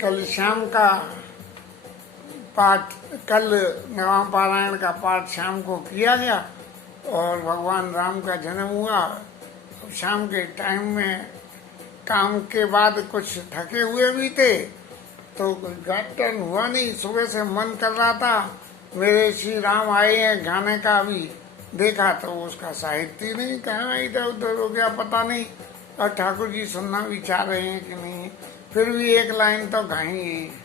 कल शाम का पाठ, कल नवम पारायण का पाठ शाम को किया गया और भगवान राम का जन्म हुआ। शाम के टाइम में काम के बाद कुछ थके हुए भी थे तो गाटन हुआ नहीं। सुबह से मन कर रहा था मेरे श्री राम आए हैं गाने का, अभी देखा तो उसका साहित्य नहीं, कहाँ इधर उधर हो गया पता नहीं। और ठाकुर जी सुनना भी चाह रहे हैं कि नहीं, फिर भी एक लाइन तो गाएंगे।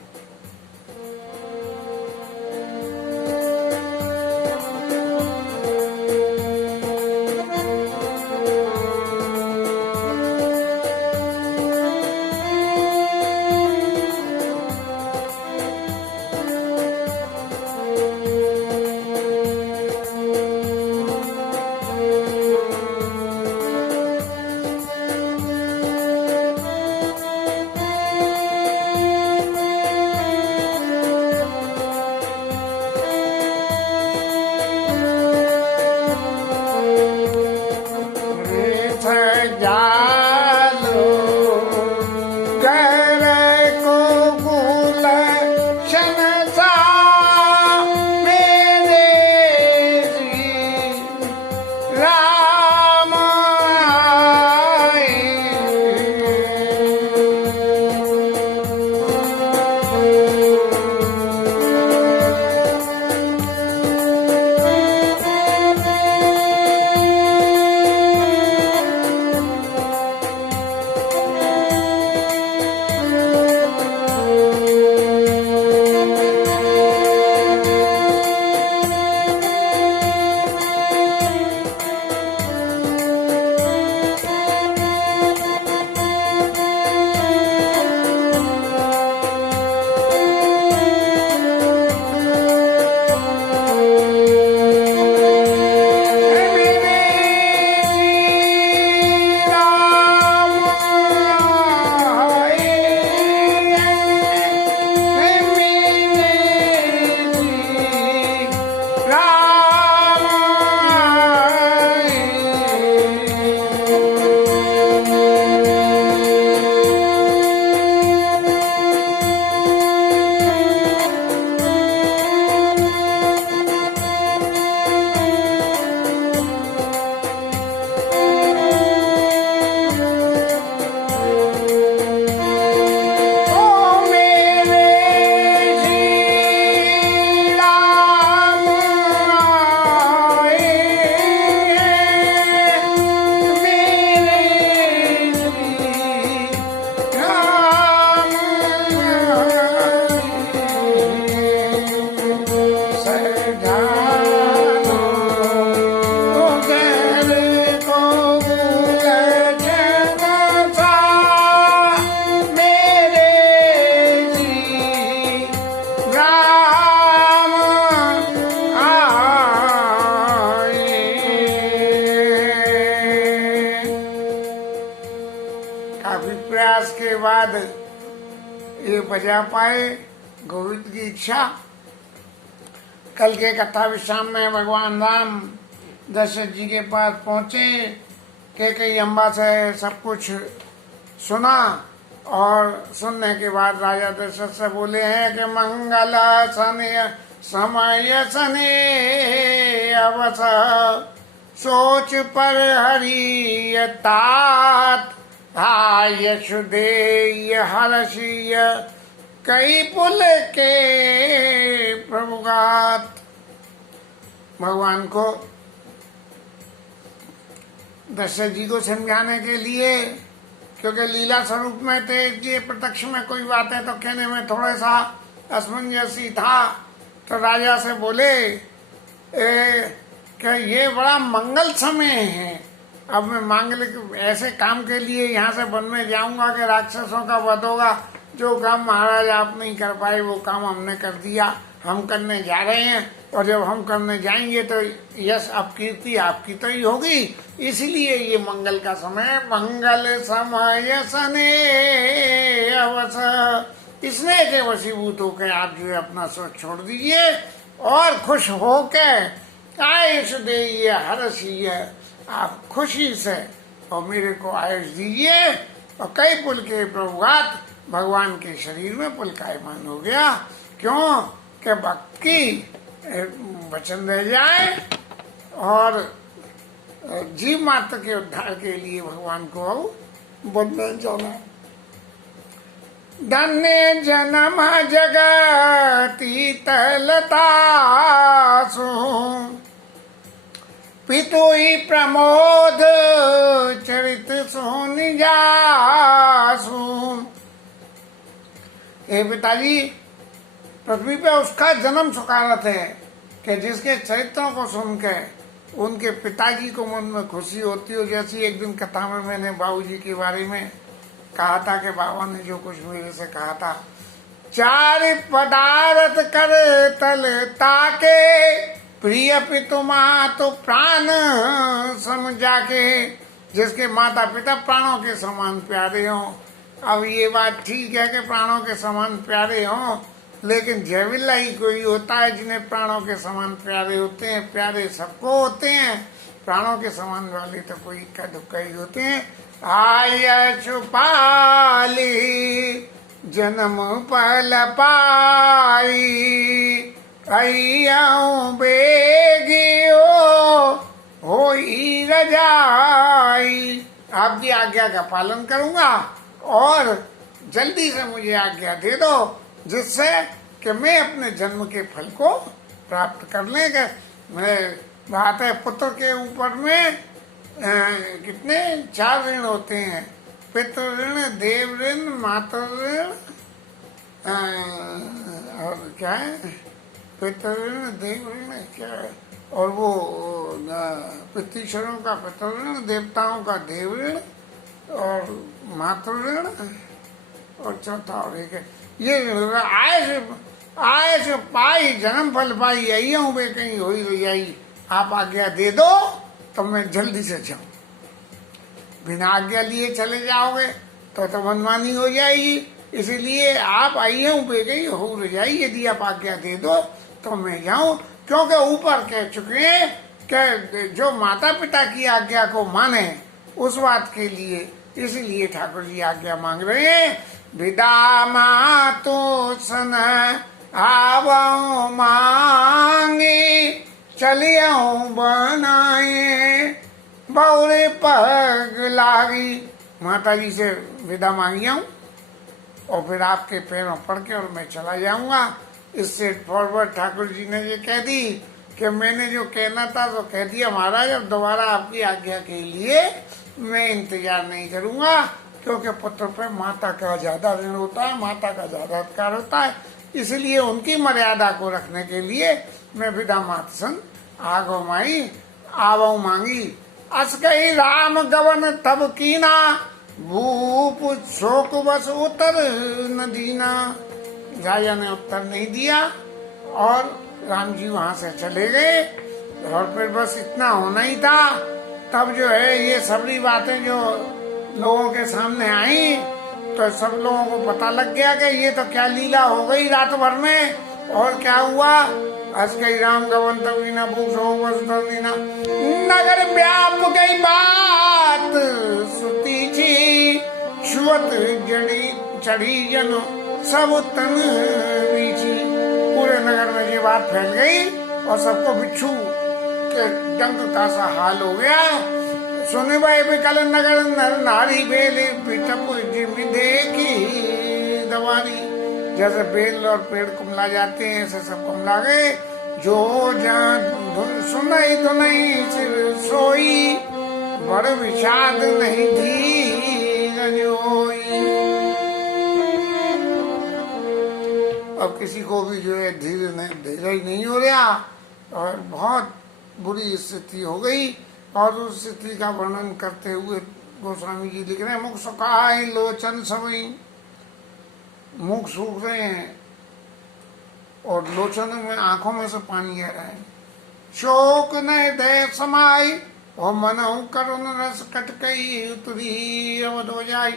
प्रयास के बाद ये बजा पाए गोविंद की इच्छा। कल के कथा विश्राम में भगवान राम दशरथ जी के पास पहुंचे, कैकेयी अम्बा से सब कुछ सुना और सुनने के बाद राजा दशरथ से बोले हैं कि मंगल सने समय सने अवस सोच पर हरि तात था यशुदेय हर्षीय कई पुल के प्रभुगात। भगवान को दशरथ जी को समझाने के लिए, क्योंकि लीला स्वरूप में थे ये, प्रत्यक्ष में कोई बात है तो कहने में थोड़ा सा असमंजसी था, तो राजा से बोले कि ये बड़ा मंगल समय है, अब मैं मांगलिक ऐसे काम के लिए यहाँ से वन में जाऊंगा कि राक्षसों का वध होगा। जो काम महाराज आप नहीं कर पाए वो काम हमने कर दिया, हम करने जा रहे हैं, और जब हम करने जाएंगे तो यश अपकीर्ति आपकी तो ही होगी। इसलिए ये मंगल का समय, मंगल समय सने अवस, इसने के वशीभूत होकर आप जो है अपना सोच छोड़ दीजिए और खुश होके आयुष दे हर्षीय, आप खुशी से और मेरे को आयुष दीजिए। और कई पुल के प्रभुगात, भगवान के शरीर में पुलकायमान हो गया। क्यों? कि भक्त की वचन रह जाए और जीव मात्र के उद्धार के लिए भगवान को बंधन जाना। धन्य जन्म जगती तलतासु पितु ही प्रमोद चरित सोनि जासु। हे पिताजी, पृथ्वी पे उसका जन्म सुखारत है कि जिसके चरित्रों को सुनकर उनके पिताजी को मन में खुशी होती हो। जैसी एक दिन कथा में मैंने बाबूजी के बारे में कहा था कि बाबा ने जो कुछ मेरे से कहा था, चार पदार्थ कर तल ताके प्रिय पितु मातु प्राण समझा के। जिसके माता पिता प्राणों के समान प्यारे हों। अब ये बात ठीक है कि प्राणों के समान प्यारे हों, लेकिन जयविल्ला ही कोई होता है जिन्हें प्राणों के समान प्यारे होते हैं। प्यारे सबको होते हैं, प्राणों के समान वाले तो कोई इक्का दुक्का ही होते हैं। आय छुपाली जन्म पल पाई अय्याऊं बेगियो होई रजाई। आपकी आज्ञा का पालन करूंगा और जल्दी से मुझे आज्ञा दे दो, जिससे कि मैं अपने जन्म के फल को प्राप्त कर लेंगे। मैं बात है, पुत्र के ऊपर में कितने 4 ऋण होते हैं, पितृ ऋण, देव ऋण, मातृ ऋण और क्या है, पितृ ऋण, देव ऋण क्या है, और वो पितृषणों का पितृ ऋण, देवताओं का देव ऋण और मातृ ऋण और चौथा और एक है ये आय से पाई जन्म फल पाई अय्याऊं बे कहीं होई रजाई। आप आज्ञा दे दो तो मैं जल्दी से जाऊं। बिना आज्ञा लिए चले जाओगे तो मनमानी हो जाएगी। इसलिए आप अय्याऊं बे कहीं हो रजाई, यदि आप आज्ञा दे दो तो मैं जाऊं। क्योंकि ऊपर कह चुके हैं कि जो माता पिता की आज्ञा को माने उस बात के लिए, इसलिए ठाकुर जी आज्ञा मांग रहे हैं। विदा मातो सन आवो मांगे चलियाऊं बनाए बौरे पग लागी। माता जी से विदा मांगी हूँ और फिर आपके पैरों पड़ के और मैं चला जाऊंगा। इससे फॉरवर्ड ठाकुर जी ने ये कह दी कि मैंने जो कहना था तो कह दिया महाराज। अब दोबारा आपकी आज्ञा के लिए मैं इंतजार नहीं करूंगा, क्योंकि पुत्र पे माता का ज्यादा ऋण होता है, माता का ज्यादा अधिकार होता है। इसलिए उनकी मर्यादा को रखने के लिए मैं विदा मात सन आगो माई आवो मांगी। अस कही राम गवन तब कीना भूप शोक बस उतर न दीना। राजा ने उत्तर नहीं दिया और राम जी वहां से चले गए। और फिर बस इतना होना ही था। तब जो है ये सबरी बातें जो लोगों के सामने आई तो सब लोगों को पता लग गया कि ये तो क्या लीला हो गई रात भर में। और क्या हुआ, अस कई राम गवन तबीना भूषो नगर व्याप गई बात सुती छी छुअत जड़ी चढ़ी जन सब तन बीची। पूरे नगर में ये बात फैल गई और सबको बिच्छू के डंक का सा हाल हो गया। सुने भाई कल नगर नर नारी बेले पिटप जिमी देखी दवारी। जैसे बेल और पेड़ कुमला जाते हैं ऐसे सब कुमला गए। जो जहाँ सुनाई तो नहीं सिर सोई बड़ विषाद नहीं थी रजोई। अब किसी को भी जो है धीरे ही नहीं हो रहा और बहुत बुरी स्थिति हो गई। और उस स्थिति का वर्णन करते हुए गोस्वामी जी लिख रहे हैं, मुख सुखाए लोचन सबई। मुख सूख रहे हैं और लोचन में आंखों में से पानी आ रहा है। शोक न हृदय समाई और मनहु करुण रस कटकई उतरी अवध हो जाई।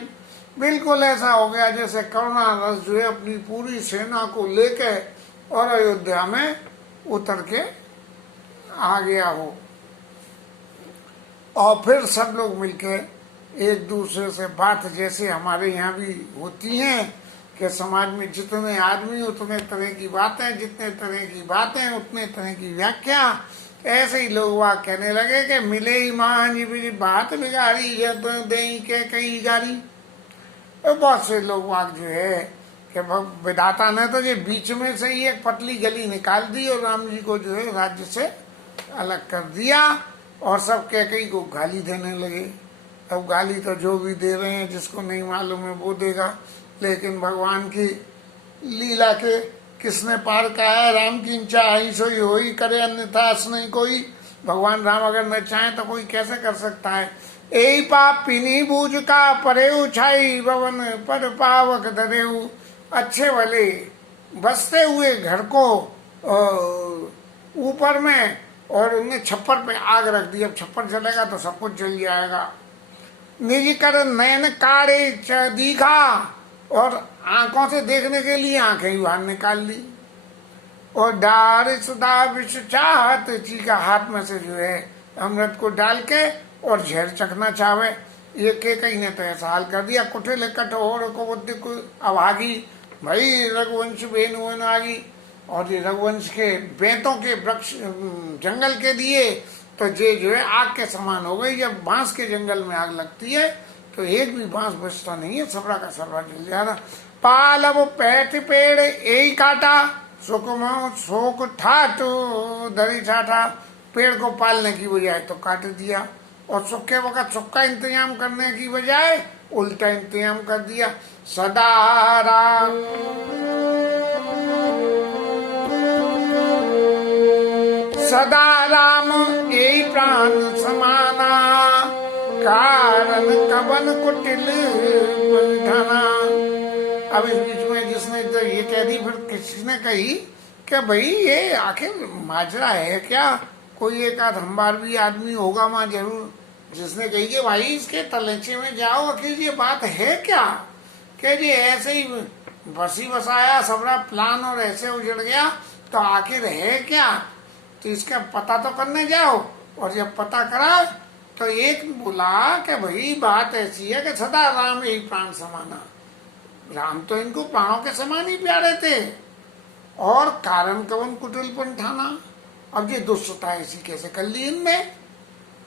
बिल्कुल ऐसा हो गया जैसे करुणा रस जो है अपनी पूरी सेना को लेके और अयोध्या में उतर के आ गया हो। और फिर सब लोग मिलकर एक दूसरे से बात जैसे हमारे यहाँ भी होती हैं कि समाज में जितने आदमी उतने तरह की बातें, जितने तरह की बातें उतने तरह की व्याख्या। ऐसे ही लोग वहाँ कहने लगे कि मिले ही मान जी बात बिगाड़ी या तो दे के कई गाड़ी। तो बहुत से लोग वहाँ जो है कि विधाता ने तो ये बीच में से ही एक पतली गली निकाल दी और राम जी को जो है राज्य से अलग कर दिया और सब कैकेयी को गाली देने लगे। अब गाली तो जो भी दे रहे हैं, जिसको नहीं मालूम है वो देगा, लेकिन भगवान की लीला के किसने पार कहा? राम की चाही सोई होई, करे अन्यथा अस नहीं कोई। भगवान राम अगर न चाहे तो कोई कैसे कर सकता है? ए पाप पीनी बूझ का परे उछाई, भवन पर पावक धरेऊ। अच्छे वाले बसते हुए घर को ऊपर में और उनने छप्पर पे आग रख दी। अब छप्पर जलेगा तो सब कुछ जल जाएगा। निज कर नयन काड़े दिखा, और आंखों से देखने के लिए आंखें ही बाहर निकाल ली। और डार सुधा विष चाहत, चीका हाथ में से जो है अमृत को डाल के और जहर चखना चाहे। ये कैकेयी ने तो ऐसा हाल कर दिया। कुटिल कठोर को बुद्धि को अभागी, भाई रघुवंश बेनु आगी। और ये रघुवंश के बेंतों के वृक्ष जंगल के दिए तो ये जो है आग के समान हो गई। जब बांस के जंगल में आग लगती है तो एक भी बांस बचता नहीं है, सबरा का सबरा जल जाना। पाल अब पैठ पेड़ यही काटा, शोक ठाटू धरी ठाठा। पेड़ को पालने की बजाय तो काट दिया, और सूखे वक्त सूखा इंतजाम करने की बजाय उल्टा इंतजाम कर दिया। सदा राम सदा राम यही प्राण समाना, कारण कबन कुटिल बंधना। अब इस बीच में जिसने तो ये कह दी, फिर किसी ने कही कि भाई ये आखिर माजरा है क्या? कोई एक आध हम्बार भी आदमी होगा वहां जरूर, जिसने कही कि भाई इसके तलेचे में जाओ, आखिर ये बात है क्या? कि जी ऐसे ही बसी बसाया सबरा प्लान और ऐसे उजड़ गया, तो आखिर है क्या? तो इसका पता तो करने जाओ। और जब पता करा तो एक बोला कि भाई बात ऐसी है कि सदा राम यही प्राण समाना। राम तो इनको प्राणों के समान ही प्यारे थे, और कारण कवन कुटिलपन ठाना। अब ये दुष्टता ऐसी कैसे कर ली इनने?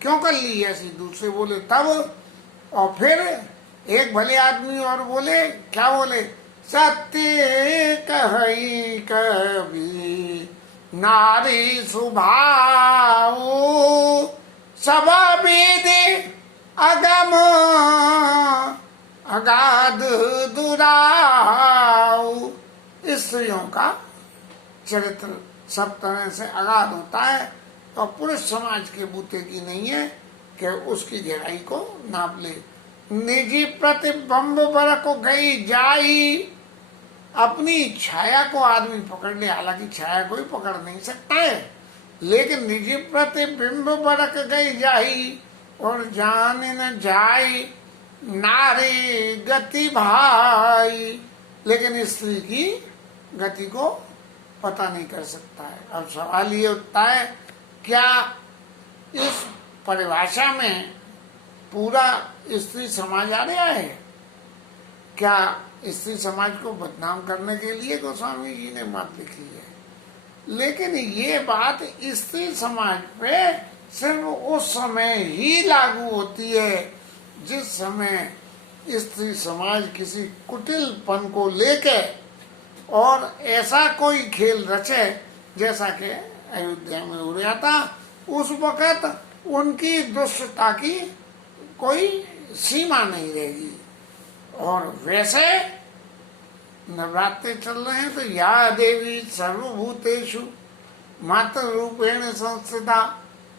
क्यों कर ली ऐसी? दूसरे बोले तब, और फिर एक भले आदमी और बोले, क्या बोले? सत्य कही कभी नारी सुभाऊ, सबा वेद अगम अगाध दुराऊ। स्त्रियों का चरित्र सब तरह से अगाध होता है, और पुरुष समाज के बूते की नहीं है कि उसकी गहराई को नाप ले। निजी प्रतिबिंब पर को गई जाई, अपनी छाया को आदमी पकड़ ले। हालांकि छाया को ही पकड़ नहीं सकता है, लेकिन निजी प्रतिबिंब बरक गई जाही, और जान न जाई नारी गति भाई। लेकिन स्त्री की गति को पता नहीं कर सकता है। अब सवाल ये उठता है, क्या इस परिभाषा में पूरा स्त्री समाज आ रहा है? क्या स्त्री समाज को बदनाम करने के लिए गोस्वामी जी ने बात लिखी है? लेकिन ये बात स्त्री समाज पे सिर्फ उस समय ही लागू होती है जिस समय स्त्री समाज किसी कुटिलपन को लेके और ऐसा कोई खेल रचे जैसा कि अयोध्या में हो रहा था। उस वक्त उनकी दुष्टता की कोई सीमा नहीं रहेगी। और वैसे नवरात्रे चल रहे हैं तो या देवी सर्वभूतेषु मातृ रूपेण संस्थिता।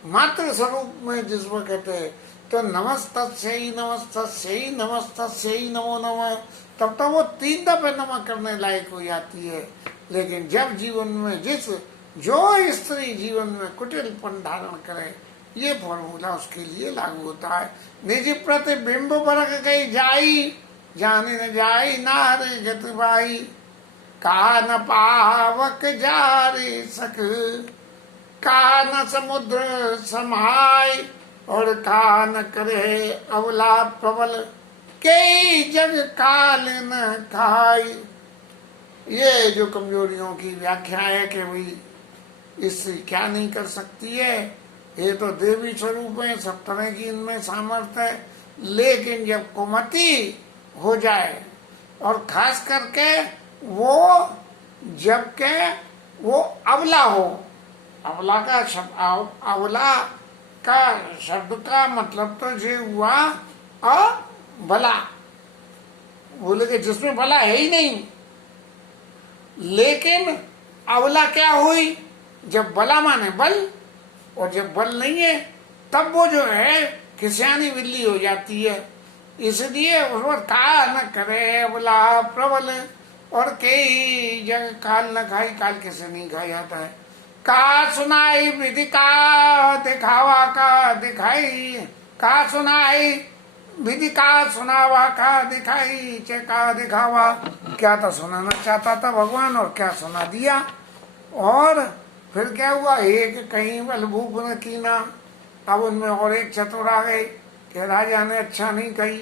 मातृ स्वरूप में जिस वक्त है तो नमस्तस्यै नमस्तस्यै नमस्तस्यै नमो नमः, तब तो वो 3 दफे नमः करने लायक हो जाती है। लेकिन जब जीवन में जो स्त्री जीवन में कुटिलपन धारण करे, ये फॉर्मूला उसके लिए लागू होता है। निज प्रतिबिंब बरक गई जाई, जाने न जाई नारे गतिबाई। का न पावक जारे सक, का न समुद्र समाय, और का न करे अवला प्रबल, कई जग काल न खाई। ये जो कमजोरियों की व्याख्या है कि भाई स्त्री क्या नहीं कर सकती है, ये तो देवी स्वरूप है, सब तरह की इनमें सामर्थ्य है, लेकिन जब कुमति हो जाए और खास करके वो जबकि वो अबला हो, अबला का शब्द, अबला का शब्द का मतलब तो ये हुआ अबला, बोले कि जिसमें भला है ही नहीं। लेकिन अबला क्या हुई, जब बला माने बल, और जब बल नहीं है तब वो जो है खिसियानी बिल्ली हो जाती है। इसलिए उस पर का न करे अबला प्रबल, और कई जगह काल न खाई, काल कैसे नहीं खाया जाता है। का सुनाई विधि का दिखावा का दिखाई, का सुनाई विधि का सुनावा का दिखाई, चे का दिखावा, क्या तो सुनाना चाहता था भगवान और क्या सुना दिया। और फिर क्या हुआ, एक कहीं बलभूप न कीना, अब उनमें और एक चतुर आ गए कि राजा ने अच्छा नहीं कही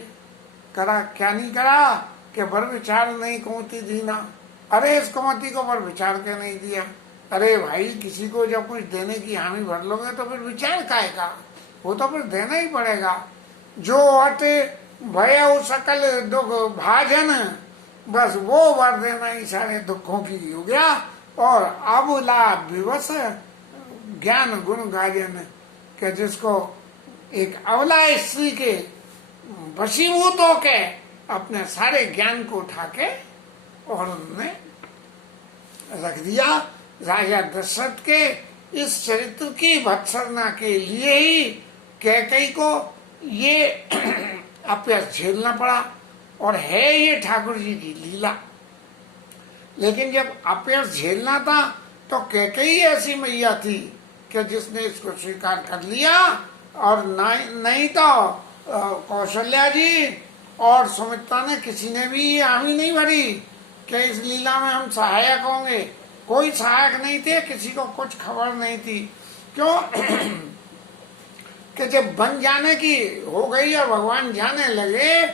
करा, क्या नहीं करा कि पर विचार नहीं कुमति दीना। अरे इस कुमति को पर विचार के नहीं दिया। अरे भाई किसी को जब कुछ देने की हामी भर लोगे तो फिर विचार काहे का, वो तो फिर देना ही पड़ेगा। जो अट भय सकल दुख भाजन, बस वो वर देना ही सारे दुखों की हो गया। और अबला विवश ज्ञान गुण गाजन, के जिसको एक अबला स्त्री के वशीभूत होके अपने सारे ज्ञान को उठा के और उन्होंने रख दिया। राजा दशरथ के इस चरित्र की भत्सना के लिए ही कैकेयी को ये अपयश झेलना पड़ा, और है ये ठाकुर जी की लीला। लेकिन जब अपयश झेलना था तो कैकेयी ऐसी मैया थी कि जिसने इसको स्वीकार कर लिया, और नहीं तो कौशल्या जी और सुमित्रा ने किसी ने भी ये हामी नहीं भरी कि इस लीला में हम सहायक होंगे। कोई सहायक नहीं थे, किसी को कुछ खबर नहीं थी। क्यों कि जब बन जाने की हो गई और भगवान जाने लगे,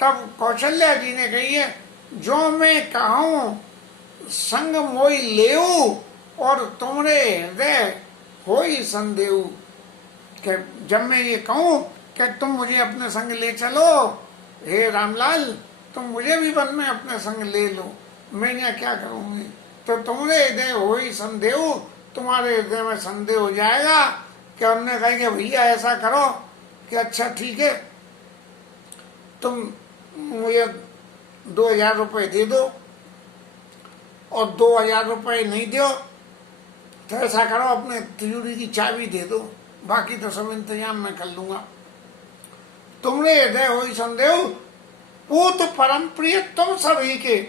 तब कौशल्या जी ने कही है, जो मैं कहूँ संग मोई लेऊ, और तुमरे हृदय होई संदेऊ, कि जब मैं ये कहूँ कि तुम मुझे अपने संग ले चलो, हे रामलाल तुम मुझे भी वन में अपने संग ले लो, मैं यहाँ क्या करूँगी। तो तुमरे हृदय होई संदेह, तुम्हारे हृदय में संदेह हो जाएगा। कि हमने कहा कि भैया ऐसा करो कि अच्छा ठीक है, तुम मुझे 2000 रुपये दे दो, और 2000 रुपये नहीं दो तो ऐसा करो अपने तिजोरी की चाबी दे दो, बाकी तो सब इंतजाम मैं कर लूंगा। तुमरे हृदय होई संदेह, पूत परम प्रिय तुम सभी के,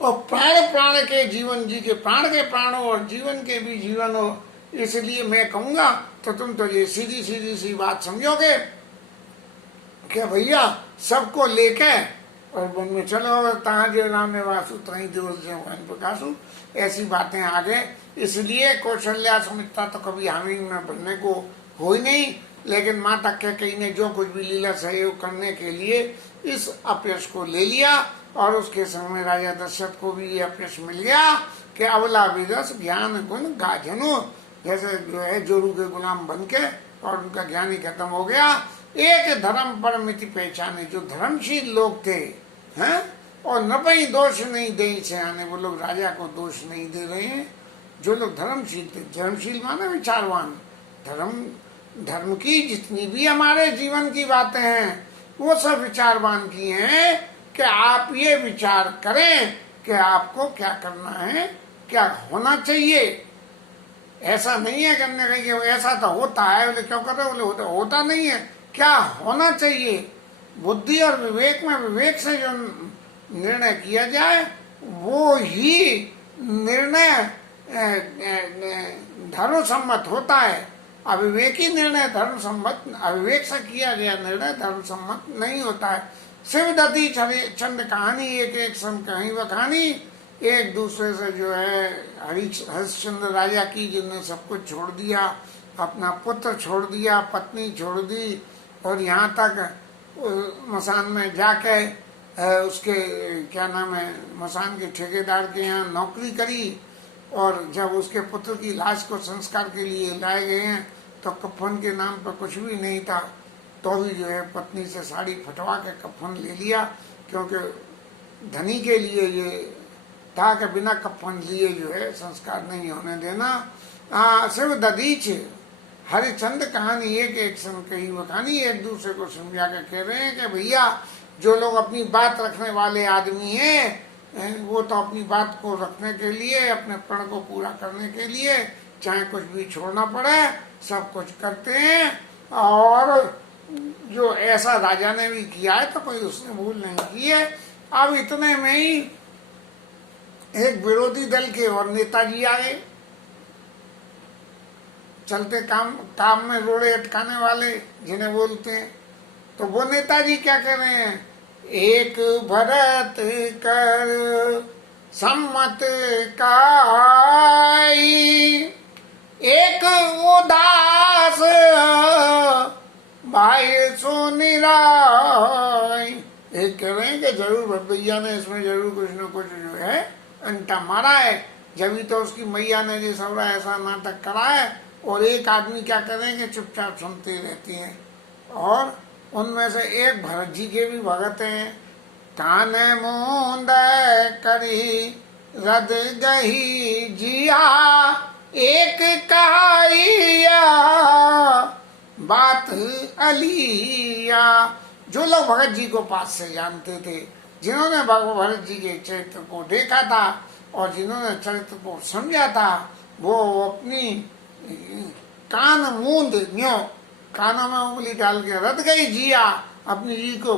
और प्राण प्राण के जीवन जी के प्राण के प्राण हो, और जीवन के भी जीवन हो। इसलिए मैं कहूंगा तो तुम तो ये सीधी सीधी सी बात समझोगे कि भैया सबको लेके और वन में चलो, तहाँ जो राम वासु तहीं देवल से प्रकाशु, ऐसी बातें आ गए। इसलिए कौशल्या सुमित्रा तो कभी हामी में बनने को हो ही नहीं, लेकिन माता कैकेयी ने जो कुछ भी लीला सहयोग करने के लिए इस अपयश को ले लिया, और उसके संग में राजा दशरथ को भी ये अपयश मिल गया कि अबला विदस ज्ञान गुण गाजनु, जैसे जो है जोरू के गुलाम बन के और उनका ज्ञान ही खत्म हो गया। एक धर्म परमिति पहचाने, जो धर्मशील लोग थे हैं, और न पही दोष नहीं दे से आने, वो लोग राजा को दोष नहीं दे रहे हैं। जो लोग धर्मशील थे, धर्मशील माने विचारवान, धर्म की जितनी भी हमारे जीवन की बातें हैं वो सब विचारवान की हैं कि आप ये विचार करें कि आपको क्या करना है, क्या होना चाहिए। ऐसा नहीं है करने का कि ऐसा तो होता है, बोले क्यों कर रहे, बोले होता नहीं है, क्या होना चाहिए। बुद्धि और विवेक में विवेक से जो निर्णय किया जाए वो ही निर्णय धर्म सम्मत होता है। अविवेकी निर्णय धर्म सम्मत, अविवेक से किया गया निर्णय धर्म सम्मत नहीं होता है। शिवदत्ती चंद कहानी, एक एक सम कहीं व कहानी, एक दूसरे से जो है हरिश्चंद्र राजा की, जिन्होंने सब कुछ छोड़ दिया, अपना पुत्र छोड़ दिया, पत्नी छोड़ दी, और यहाँ तक मसान में जाके उसके क्या नाम है मसान के ठेकेदार के यहाँ नौकरी करी, और जब उसके पुत्र की लाश को संस्कार के लिए लाए गए हैं तो कफन के नाम पर कुछ भी नहीं था, तो भी जो है पत्नी से साड़ी फटवा के कफन ले लिया, क्योंकि धनी के लिए ये था कि बिना कफन लिए जो है संस्कार नहीं होने देना। शिव ददीच हरिचंद कहानी एक सन कही बखानी, एक दूसरे को समझा के कह रहे हैं कि भैया जो लोग अपनी बात रखने वाले आदमी हैं वो तो अपनी बात को रखने के लिए, अपने प्रण को पूरा करने के लिए चाहे कुछ भी छोड़ना पड़े सब कुछ करते हैं। और जो ऐसा राजा ने भी किया है तो कोई उसने भूल नहीं की है। अब इतने में ही एक विरोधी दल के और नेताजी आए, चलते काम में रोड़े अटकाने वाले जिन्हें बोलते हैं। तो वो नेताजी क्या कह रहे हैं, एक भरत कर सम्मत काई, एक उदास भाई सो निराई। एक कह रहे हैं कि जरूर भैया ने इसमें जरूर कुछ न कुछ जो है अंटा मारा है, जब तो उसकी मैया ने जो सब ऐसा नाटक करा है। और एक आदमी क्या करेंगे चुपचाप सुनते रहती हैं। और उनमें से एक भरत जी के भी भगत हैं, कान मूंद करी रद गही जिया, एक कहाइया बात अलिया। जो लोग भगत जी को पास से जानते थे, जिन्होंने भरत जी के चरित्र को देखा था और जिन्होंने चरित्र को समझा था, वो अपनी कान मूंद न्यो, कानों में उंगली डाल के रद गई जिया, अपनी जी को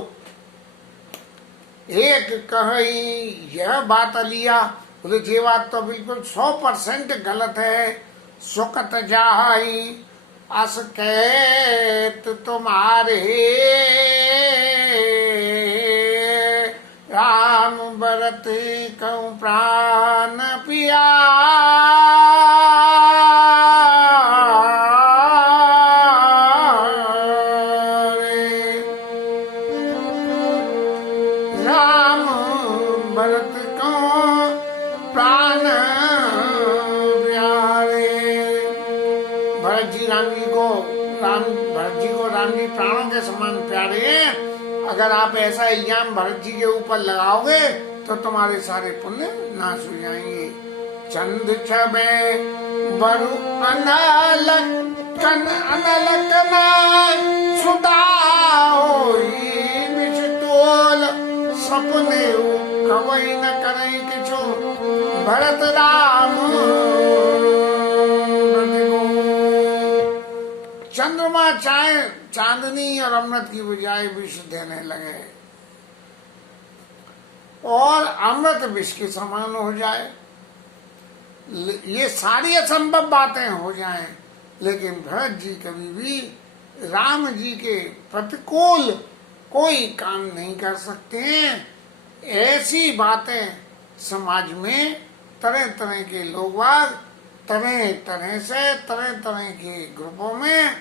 एक कही यह बात लिया। बोले ये बात तो बिल्कुल 100% गलत है। सुकत जाई असकैत तुम्हारे, राम भरत कहूँ प्राण पिया। राम जी प्राणों के समान प्यारे हैं। अगर आप ऐसा इल्जाम भरत जी के ऊपर लगाओगे तो तुम्हारे सारे पुण्य नाश हो जाएंगे। चंद छबे बरु अनलकन अनलकना सुदा होई निष्तोल, सपने कवई न करई किछु भरत राम। चंद्रमा चाहे चांदनी और अमृत की बजाय विष देने लगे और अमृत विष के समान हो जाए, ये सारी असंभव बातें हो जाएं, लेकिन भरत जी कभी भी राम जी के प्रतिकूल कोई काम नहीं कर सकते हैं। ऐसी बातें समाज में तरह तरह के लोग तरह तरह के ग्रुपों में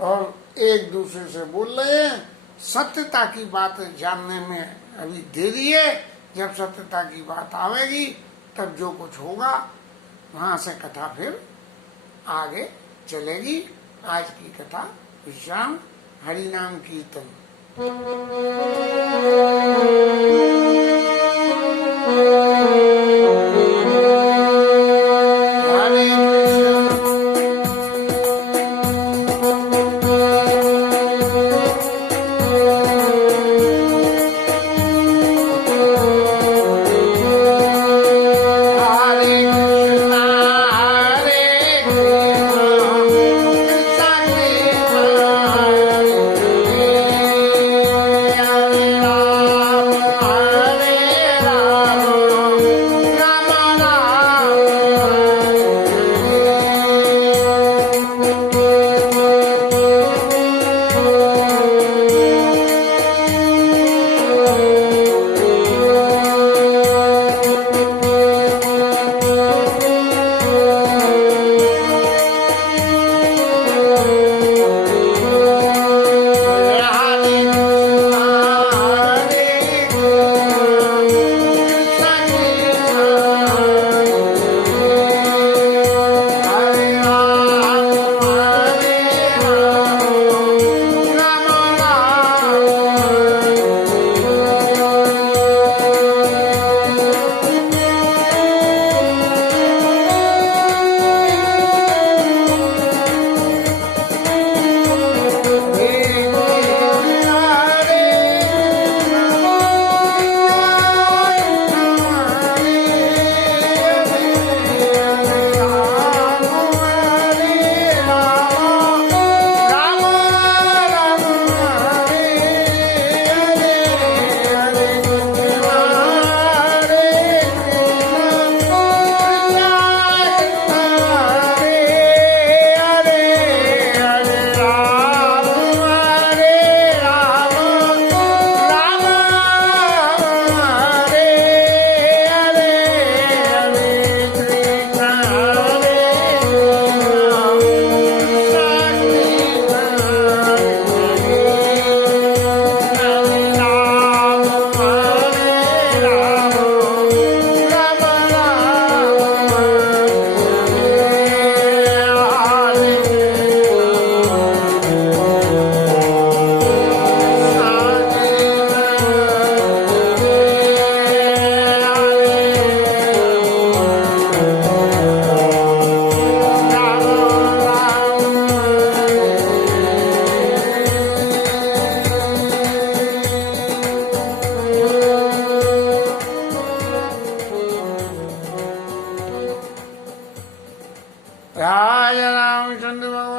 और एक दूसरे से बोल रहे हैं। सत्यता की बात जानने में अभी देरी है, जब सत्यता की बात आवेगी तब जो कुछ होगा वहां से कथा फिर आगे चलेगी। आज की कथा विश्राम। हरि नाम कीर्तन।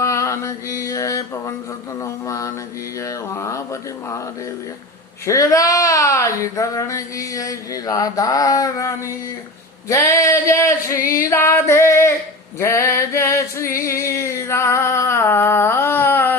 हनुमान की जय, पवन सुत हनुमान की जय, उमापति महादेव जय, श्री राजधरण की जय, श्री राधा रानी जय, जय श्री राधे, जय जय श्री राधे।